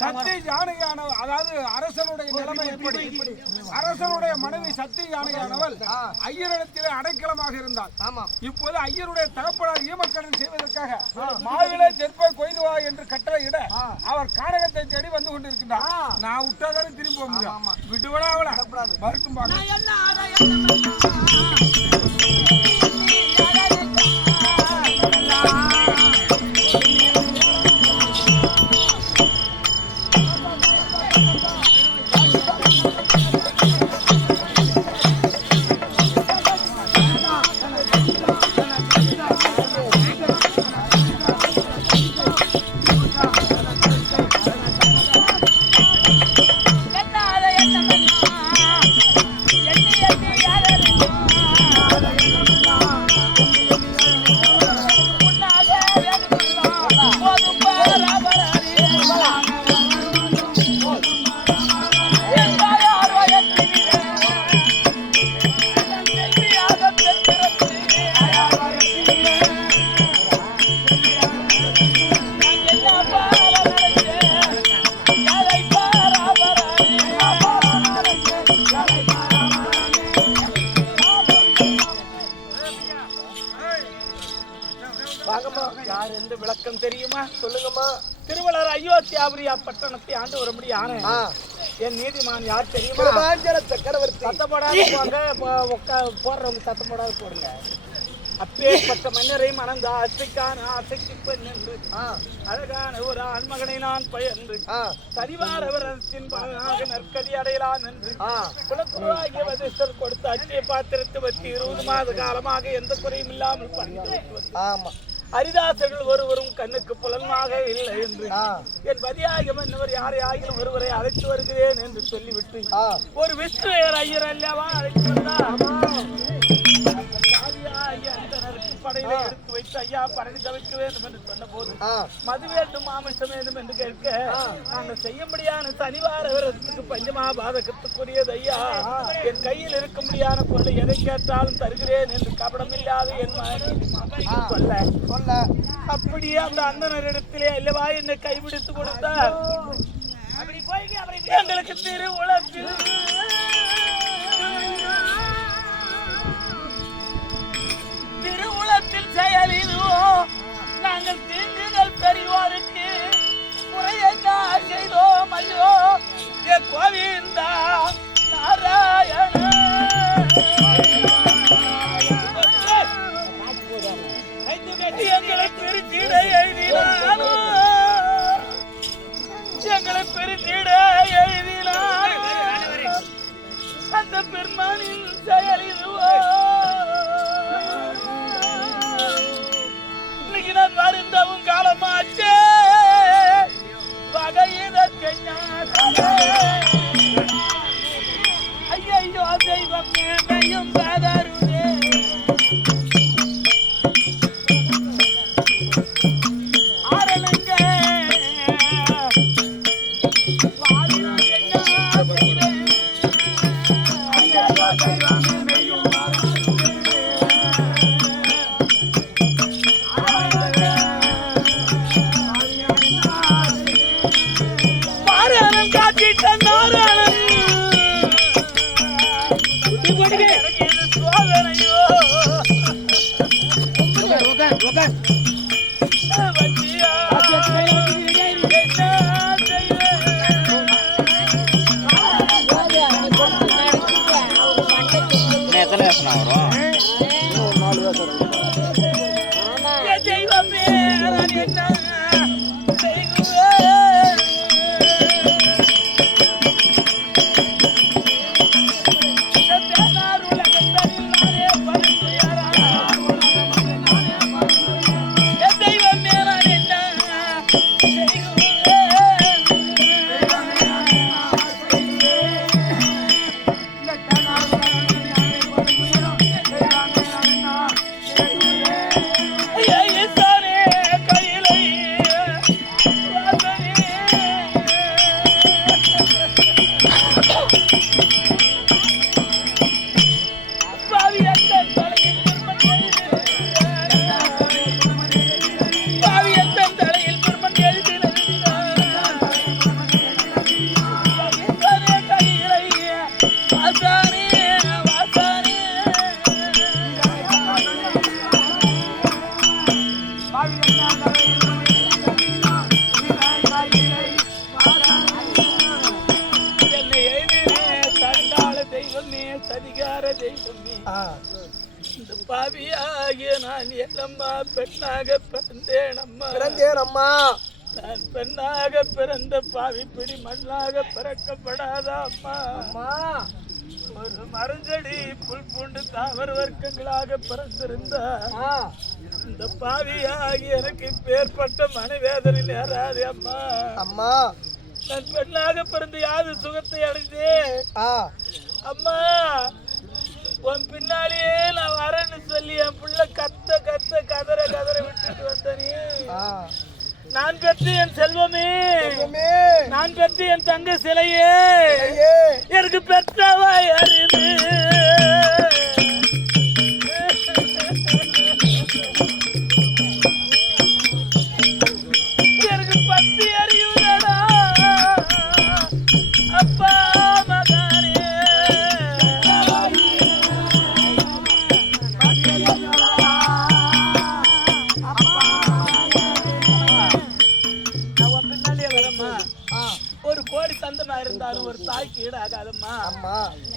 சத்தி ஜானகியானவள், அதாவது அரசனுடைய நிலைமை எப்படி? அரசனுடைய மனைவி சத்தி ஜானகியானவள் ஐயரிடத்திலே அடைக்கலமாக இருந்தாள். இப்போது ஐயருடைய தகப்பனார் ஈமக்கடன் செய்வதற்காக மாவிலே தெற்பை கொய்துவா என்று கட்டளையிட அவர் கானகத்தை தேடி வந்து கொண்டிருக்கின்றார். நான் விட்டாதானே திரும்பி போக முடியும். விட்டுவிட அவளை மறுக்கும் பாக்க விளக்கம் தெரியுமா? சொல்லுங்கம்மா. திருவள்ளுவர் அயோத்தியாபுரியா பட்டணத்தை ஆண்டு வரும்படி ஆன என் நீதிமான் யார் தெரியுமா? சக்கரவர்த்தி. சத்தப்படாது போடுறவங்க சத்தப்படாது போடுங்க. அப்பேற்பட்ட மன்னரை மணந்த அசைக்கான அசைக்கு பெண் என்று அழகான ஒரு ஆண்மகனை நான் பயன்று சரிவாரவரத்தின் பலனாக நற்கதி அடையலாம் என்று குலக்குருவாகிய வதிஷ்டர் கொடுத்த அச்சய பாத்திரத்தை வச்சு 20 மாத காலமாக எந்த குறையும் இல்லாமல் பண்ணி ஹரிதாசர்கள் ஒருவரும் கண்ணுக்கு புலனாக இல்லை என்று என் பதியாகிய மன்னவர் யாரை ஆகிலும் ஒருவரை அழைத்து வருகிறேன் என்று சொல்லிவிட்டு ஒரு விஷ்ணு ஐயர் அல்லவா அழைத்து வந்தார். படையில எடுத்து வைத்து ஐயா பரணி தவிர்க்க வேண்டும் என்று சொன்ன போது மது வேண்டும் மாமிசம் வேண்டும் என்று கேட்க நாங்கள் செய்யும்படியான சனிவார விரதத்துக்கு பஞ்சமாபாதகத்துக்குரியது ஐயா, என் கையில் இருக்கும்படியான பொருளை எதை கேட்டாலும் தருகிறேன் என்று கபடமில்லாத என் சொல்ல அப்படியே அந்த அந்தனரிடத்திலே அல்லவா என்னை கைபிடித்து கொடுத்தார். எங்களுக்கு திருவுளத்தில் செயலிதோ நாங்கள் தீங்குகள் பெரியோருக்கு முறையா செய்தோம் ஐயோ ஏ கோவிந்தா நாராயண. எங்களை பிரித்திட எழுதினானோ எங்களை பிரித்திட எழுதினான் அந்த பெருமானின் செயலிதுவோ நான் வருந்தவும் காலமாச்சே வகையிதற்கு ஐயோ தெய்வம் மேமையும் பதருதே ஆரணங்க பாவியாகிய நான் என்னம்மா பெண்ணாக பிறந்தேன் அம்மா நான் பெண்ணாக பிறந்த பாவி பிடி மண்ணாக பிறக்கப்படாதா அம்மா அம்மா ஒரு மரஞ்செடி புல் பூண்டு தாவர வர்க்கங்களாக பிறந்திருந்த இந்த பாவியாகி எனக்கு பேர்பட்ட மனவேதனை நேராது அம்மா அம்மா நான் பெண்ணாக பிறந்து யாது சுகத்தை அடைந்தே அம்மா உன் பின்னாலேயே நான் வரேன்னு சொல்லி என் பிள்ளை கத்த கத்த கதற கதற விட்டுட்டு வந்தனே நான் பெற்று என் செல்வமே நான் பெற்று என் தங்க சிலையே எனக்கு பெற்றவா அறிவு எனக்கு பத்தி அறிவுடா அப்பா இருந்தாலும் ஒரு தாய்க்கு ஈடாகாதம்மா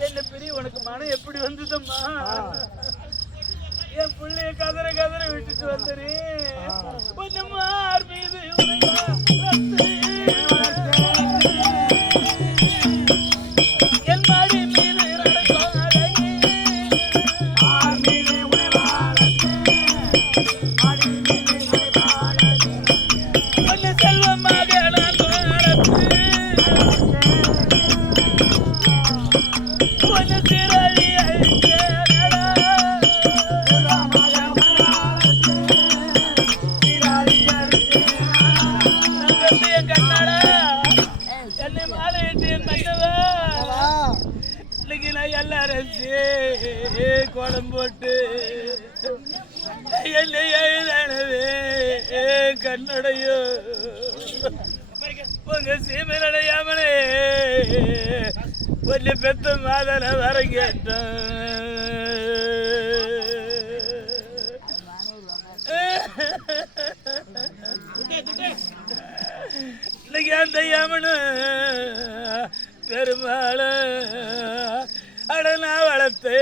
என்ன பெரிய உனக்கு மனம் எப்படி வந்ததம்மா என் பிள்ளைய கதற கதற விட்டுட்டு வந்தனே கொஞ்சம்மா மீது என் மாடி மீது கொஞ்சம் செல்வமாக கோலம் போட்டு என்னை எழுதனவே கண்ணடையோ உங்க சீமையடையாமலே ஒன்னு பெத்த மாதன வர கேட்டேன் இன்னைக்கு அந்த யமனு பெருமாள அடனா வளர்த்தே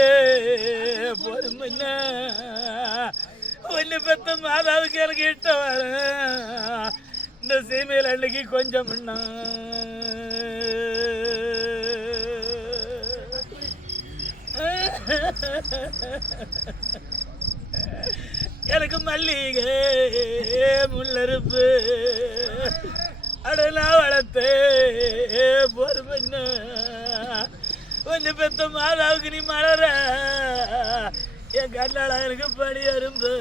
பொறுமன்ன ஒன்னு பெத்த மாதாவுக்கு எனக்கு இட்ட வர இந்த சீமையில் அன்னைக்கு கொஞ்சம் எனக்கு மல்லிகை முள்ளருப்பு அடனா வளர்த்தே பொறுமன்ன ஒன்னு பெத்த மாதாவுக்கு நீ மலர என் கண்ணால எனக்கு படி அரும்பு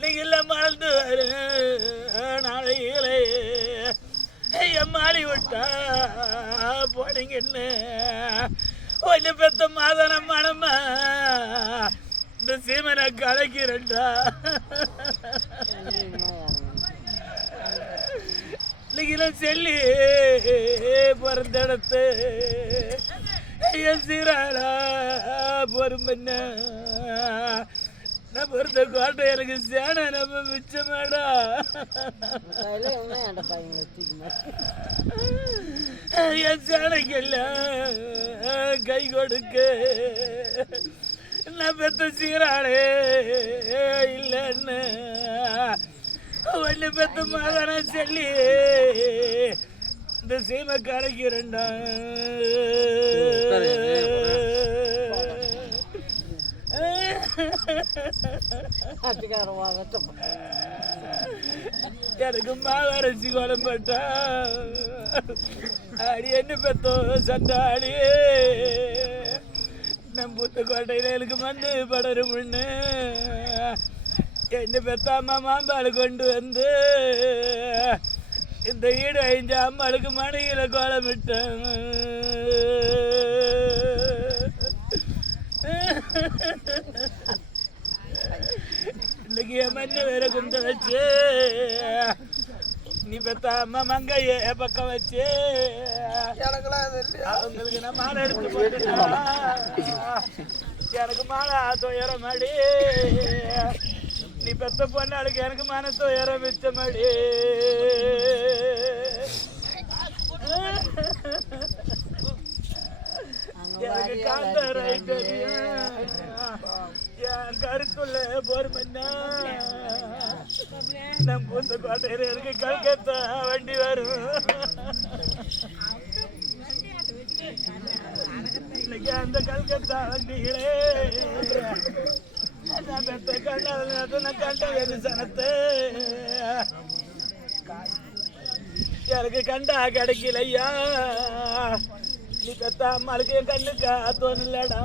நீங்க எல்லாம் மறந்து வர நாளையில என் மாறி விட்டா போனீங்கன்னு ஒன்னு பெத்த மாதான மனமா இந்த சீமனை கலக்கிறண்டா செல்லி பிறந்த இடத்து என் சீராளா பொறுமன்ன நான் பொறுத்த கோட்டை எனக்கு சேனை நம்ம மிச்சமாடா என் சேனைக்கெல்லாம் கை கொடுக்க நான் பெத்த சீராளே இல்லைன்னு ஒன்னு பெத்த மகன சொல்லி இந்த சீமை கரைக்கிறண்டா எனக்கு மாவரசி குழம்பட்டா அடி என்ன பெத்தோ சண்டாடி நம்பூத்த கோட்டையில எனக்கு வந்து படரும் முன்னு என்ன பெத்த அம்மா மாம்பாடு கொண்டு வந்து இந்த ஈடு 5 அம்மாளுக்கு மணியில கோலமிட்டேன். இன்னைக்கு என் மண்ணு வேற குந்த வச்சு நீ பெத்த அம்மா மங்கைய பக்கம் வச்சு அவங்களுக்கு நான் மாலை எடுத்து போட்டுட்டா எனக்கு மாலை துயர மாடி நீ பெத்த பொண்ணாளுக்கு எனக்கு மன துயர மிச்ச மாடி காந்தரை தெரியும் என் கருத்துள்ள பொறுமன்னா நம் புந்த கோட்டையில இருக்கு கல்கத்தா வண்டி வரும் இன்னைக்கு அந்த கல்கத்தா வண்டிகளே பெத்த கண்ட கண்ட வெகுசனத்தை எனக்கு கண்டா கிடைக்கலையா நீ பெத்த அம்மாளுக்கு என் கண்ணுக்கா தோணலடா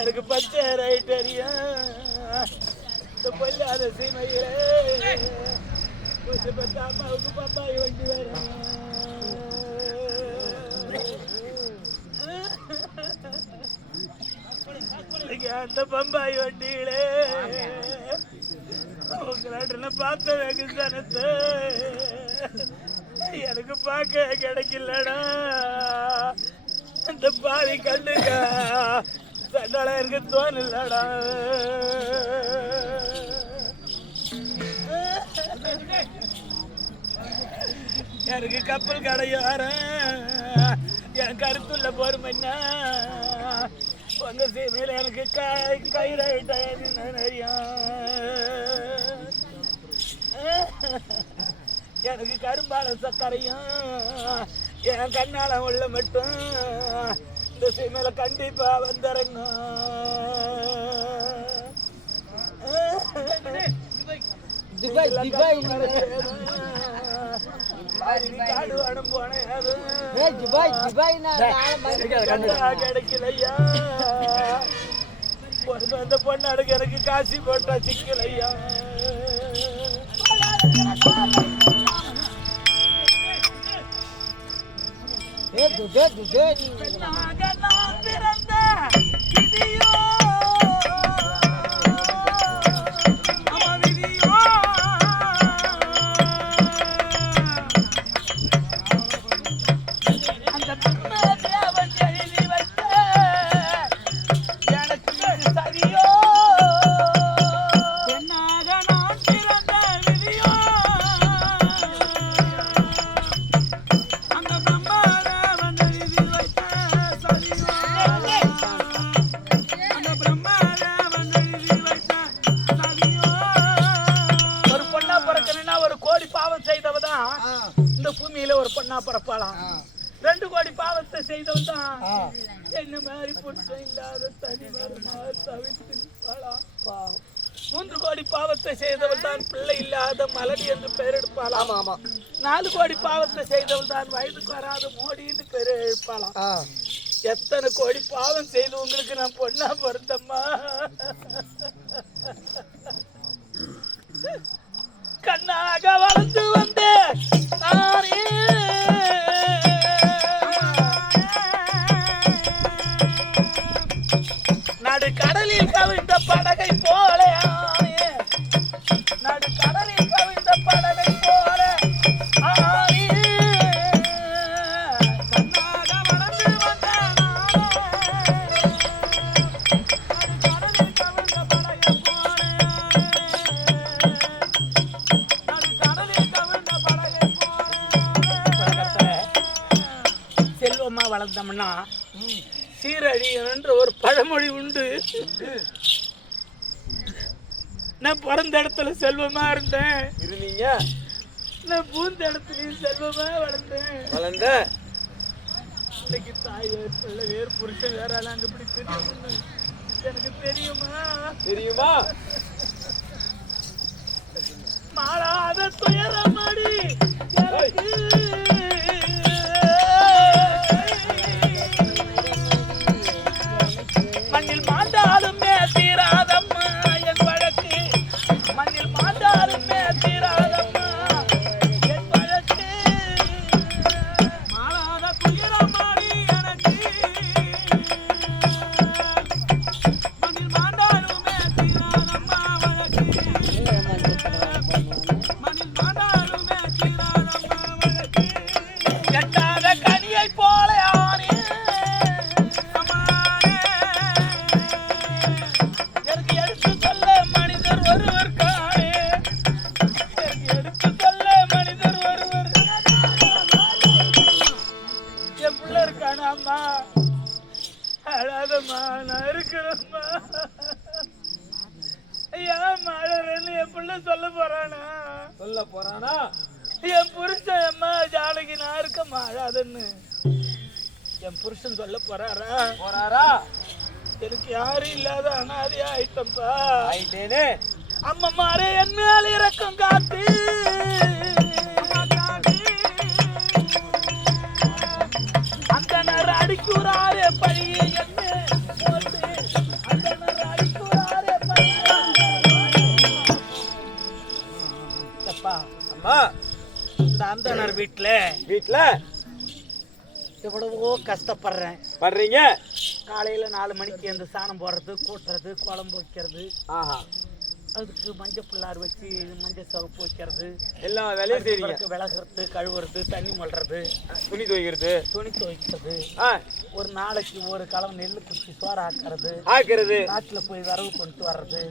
எனக்கு பச்சை ரைட்டரியும் பொல்லாத சீமையிலே கொஞ்சம் பெத்த அம்மாவுக்கு பப்பாய் வண்டி வரும் அந்த பம்பாய் வண்டியிலே உங்களாட்ட பார்த்த வெகுசனத்தை எனக்கு பார்க்க கிடைக்கலடா இந்த பாதி கண்ணுக்கா சண்டால எனக்கு தோணலடா எனக்கு கப்பல் கடையார என் கருத்துள்ள பொறுமைன்னா உங்க சீமையில எனக்கு கயிறாயிட்டேன் நிறையா எனக்கு கரும்பால சக்கரையும் என் கண்ணால உள்ள மட்டும் இந்த சீமையில கண்டிப்பா வந்துறங்க கிடைக்கலையா அந்த பொண்ணாடுக்கு எனக்கு காசி போட்டா சிக்கலையா இந்த பூமியில ஒரு பொண்ணா பிறப்பாளாம் 2 கோடி பாவத்தை செய்தவன் தான் என்ன மாதிரி புருஷன் இல்லாத தனிமரமா தவித்து நிற்பாளாம் 3 கோடி பாவத்தை செய்தவள் தான் பிள்ளை இல்லாத மலடி என்று பெயர் எடுப்பாளாம் 4 கோடி பாவத்தை செய்தவள் தான் வயதுக்கு வராத மோடி என்று பெயர் எடுப்பாளாம் எத்தனை கோடி பாவம் செய்து உங்களுக்கு நான் பொண்ணா பொறுத்தம்மா கண்ணாக வளர்ந்து வந்து நானே நடு கடலில் கவிழ்ந்த படகை போல நடு கடலில் கவிழ்ந்த படகை போல கண்ணாக வளர்ந்து வந்த வளர்ந்தோம்னா சீரழி என்ற ஒரு பழமொழி உண்டு. நான் பிறந்த இடத்துல செல்வமா இருந்தேன் இருந்தீங்க, நான் பூந்த இடத்துலயும் செல்வமா வளர்ந்த இன்னைக்கு தாய் வேறு பிள்ளை வேறு புருஷன் வேற அங்க இப்படி பிரிச்சு எனக்கு தெரியுமா மாறாத துயரமாடி மண்ணில் மாண்டாலுமே தீராதம்மா என் வழக்கு, மண்ணில் மாண்டாலுமே தீராதம்மா என் வழக்கு. மாறாத துயரமாடி எனக்கு, மண்ணில் மாண்டாலுமே தீராதம்மா வழக்கு, மண்ணில் மாண்டாலும் சொல்ல போறானா? என் புருஷன் அம்மா ஜானகி நான் இருக்க மாடாதுன்னு என் புருஷன் சொல்ல போறாரா? எனக்கு யாரும் இல்லாத அனாதையா ஆயிட்டம்பா. ஆயிட்டேனே. அம்மா மாறே என் மேல இறக்கம் காத்து அந்த நேர அடிக்குறாரே பழிய என்ன அந்த நேர அடிக்குறாரே பப்பா. அம்மா இந்த அந்தனர் வீட்டுல எவ்வளவோ கஷ்டப்படுறேன். படுறீங்க. காலையில 4 மணிக்கு அந்த சாணம் போடுறது, கூட்டுறது, குழம்பு வைக்கிறது, அதுக்கு மஞ்சள் புள்ளார் வச்சு மஞ்சள் சவுப்பு வைக்கிறது, எல்லாம் வேலையும் செய்றீங்க. விளக்குறது, கழுவுறது, தண்ணி மொள்றது, துணி துவைக்கிறது, ஒரு நாளைக்கு ஒரு களம் நெல்லு குச்சி சோறு ஆக்குறது, காட்டுல போய் வரவு கொண்டு வர்றது,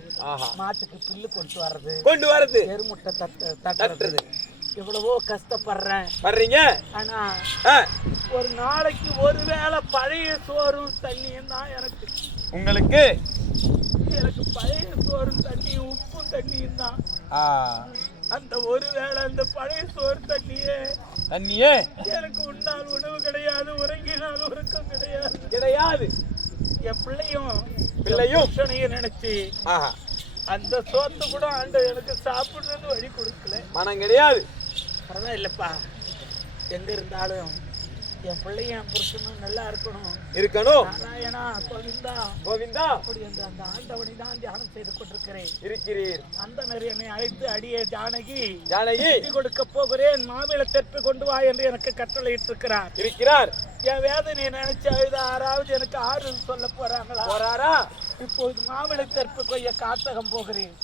மாட்டுக்கு பில்லு கொண்டு வர்றது, எருமுட்டை தட்டுறது, எவ்வளவோ கஷ்டப்படுறேன். ஆனா ஒரு நாளைக்கு ஒரு வேளை பழைய சோறும் தண்ணியும் தான் எனக்கு பழைய சோறும் தண்ணியும் உப்பும் தண்ணியும் தான். அந்த ஒரு வேளை அந்த பழைய சோறு தண்ணியே எனக்கு உண்ணால் உணவு கிடையாது, உறங்கினால் உறக்கம் கிடையாது. என் பிள்ளையும் நினைச்சு அந்த சோத்து கூட ஆண்டு எனக்கு சாப்பிடுறது வழி கொடுக்கல. மனம் கிடையாது. பரவாயில்லப்பா, எங்க இருந்தாலும் என் பிள்ளையும் என் புருஷனும் நல்லா இருக்கணும். நாராயணா கோவிந்தா அப்படி என்று அந்த ஆண்டவனை தான் தியானம் செய்து கொண்டிருக்கிறேன். அந்த என்னை அழைத்து அடியே ஜானகி கொடுக்க போகிறேன், மாவிளை தெற்கு கொண்டு வா என்று எனக்கு கட்டளை இருக்கிறார். என் வேதனையை நினைச்சு அழுத யாராவது எனக்கு ஆறுதல் சொல்ல போறாங்களா? இப்போது மாவிளை தெற்கு கொய்ய காத்தகம் போகிறேன்.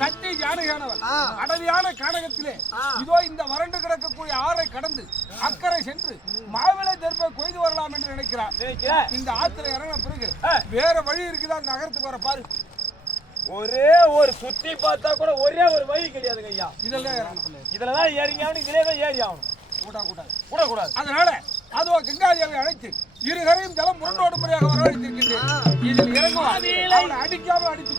சக்தி ஜானகியானவர் அடவியான கானகத்திலே இதோ இந்த வறண்டு கிடக்கக்கூடிய ஆறை கடந்து அக்கறை சென்று மாவிளை தெற்பை கொய்து வரலாம் என்று நினைக்கிறார். இந்த ஆத்திரை இறங்கின பிறகு வேற வழி இருக்குதா நகரத்துக்கு வர பாரு. ஒரே ஒரு சுத்தி பார்த்தா கூட ஒரே ஒரு வழி கிடையாதுங்க ஐயா. இதெல்லாம் ஏறிங்க ஏறி ஆகணும். கூடாது. அதனால அதோ கங்காதேவி அழைத்து இருகரையும் ஜலம் முரண்டோடு முறையாக வரவழைத்திருக்கின்றேன். இதில் இறங்குவார் அடிக்காமல் அடித்து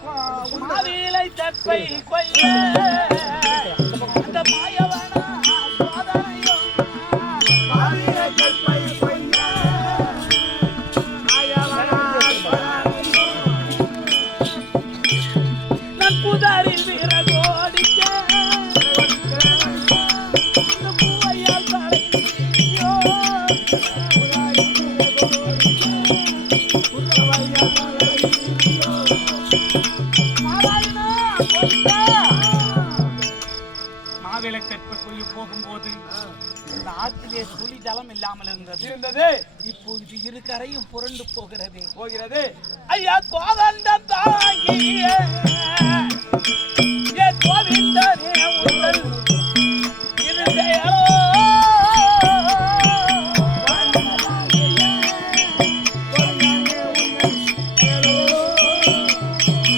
போகும்போது இந்த ஆற்றிலே துளி ஜலம் இல்லாமல் இருந்தது. இப்போது இரு கரையும் புரண்டு போகிறது. ஐயா கோதண்டம் தாங்கிய கோவிந்தனே உங்கள்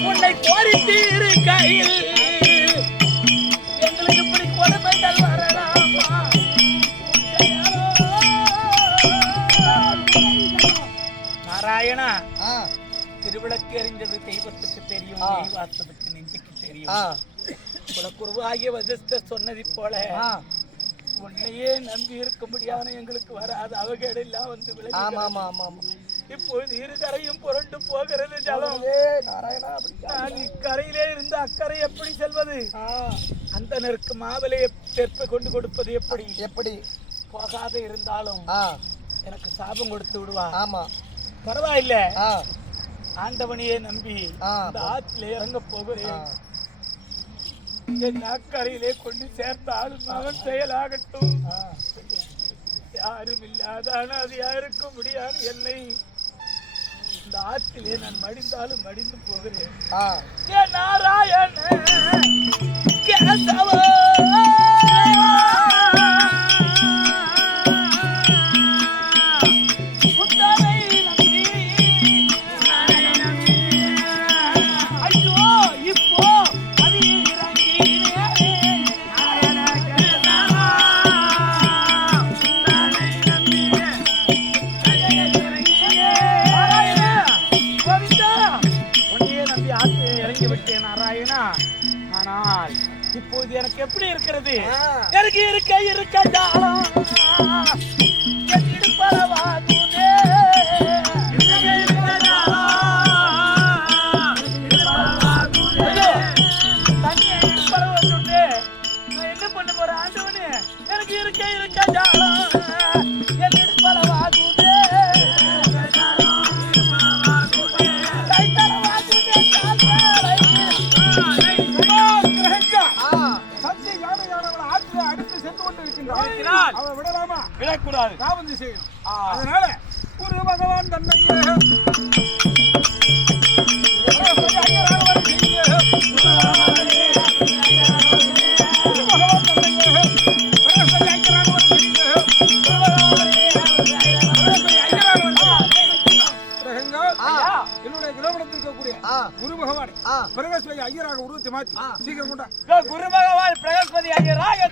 உன்னை கோரித்து இரு கையில் நாராயணா. திருவிளக்கு எறிஞ்சது தெய்வத்துக்கு தெரியும், தெய்வாத்ததுக்கு நெஞ்சுக்கு தெரியும். குலக்குருவாகிய வசிஷ்டர் சொன்னது போல உன்னையே நம்பி இருக்க முடியாத எங்களுக்கு வராது அவகேடு எல்லாம் வந்து இப்பொழுது இருகரையும் புரண்டு போகிறது ஜலம். நான் இக்கரையிலே இருந்து அக்கறை எப்படி செல்வது? அந்த நெருக்கு மாவிலையை தெற்பை கொண்டு கொடுப்பது எப்படி? போகாத இருந்தாலும் எனக்கு சாபம் கொடுத்து விடுவா. பரவாயில்ல, ஆண்டவனையே நம்பி இந்த ஆற்றிலே இறங்க போகிறேன். என் அக்கறையிலே கொண்டு சேர்த்தாலும் அவன் செயலாகட்டும். யாரும் இல்லாத அனாதையா இருக்க முடியாது என்னை இந்த ஆற்றிலே நான் மடிந்தாலும் மடிந்து போகிறேன். நாராயண கேசவ நாராயணா ஆனால் இப்போது எனக்கு எப்படி இருக்கிறது? எனக்கு இருக்க ஜாலம் என் இடுப்பளவாகுதே. தண்ணியை இடுப்பளவு வந்துட்டு நான் என்ன பண்ண போறேன் ஆண்டவனே? எனக்கு இருக்க ஜாலம் என் இடுப்பளவாகுதே. அவ விடலாமா? விடக்கூடாது. காவந்தி செய்யணும். அதனால ஒரு பகவான் தன்னையே என்னுடைய கிராமத்தில் இருக்கக்கூடிய குரு பகவான் பிரகஸ்பதி ஐயராக உருவத்தை மாற்றி சீக்கிரம் கொண்டா. குரு பகவான் பிரகஸ்பதி ஐயராக